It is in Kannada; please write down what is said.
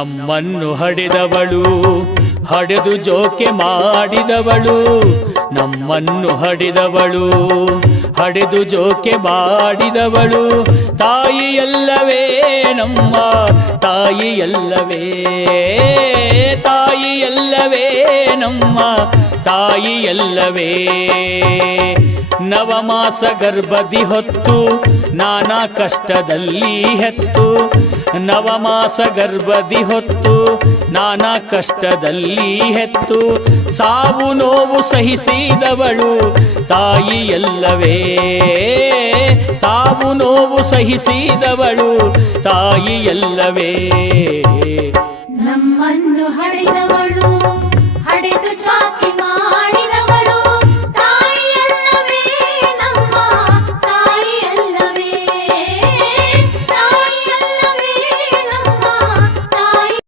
ನಮ್ಮನ್ನು ಹಡೆದವಳು ಹಡೆದು ಜೋಕೆ ಮಾಡಿದವಳು, ನಮ್ಮನ್ನು ಹಡೆದವಳು ಹಡೆದು ಜೋಕೆ ಮಾಡಿದವಳು, ತಾಯಿಯಲ್ಲವೇ ನಮ್ಮ ತಾಯಿಯಲ್ಲವೇ, ತಾಯಿಯಲ್ಲವೇ ನಮ್ಮ ತಾಯಿಯಲ್ಲವೇ. ನವಮಾಸ ಗರ್ಭದಿ ಹೊತ್ತು ನಾನಾ ಕಷ್ಟದಲ್ಲಿ ಹೆತ್ತು, ನವಮಾಸ ಗರ್ಭದಿ ಹೊತ್ತು ನಾನಾ ಕಷ್ಟದಲ್ಲಿ ಹೆತ್ತು, ಸಾವು ನೋವು ಸಹಿಸಿದವಳು ತಾಯಿಯಲ್ಲವೇ, ಸಾವು ನೋವು ಸಹಿಸಿದವಳು ತಾಯಿಯಲ್ಲವೇ.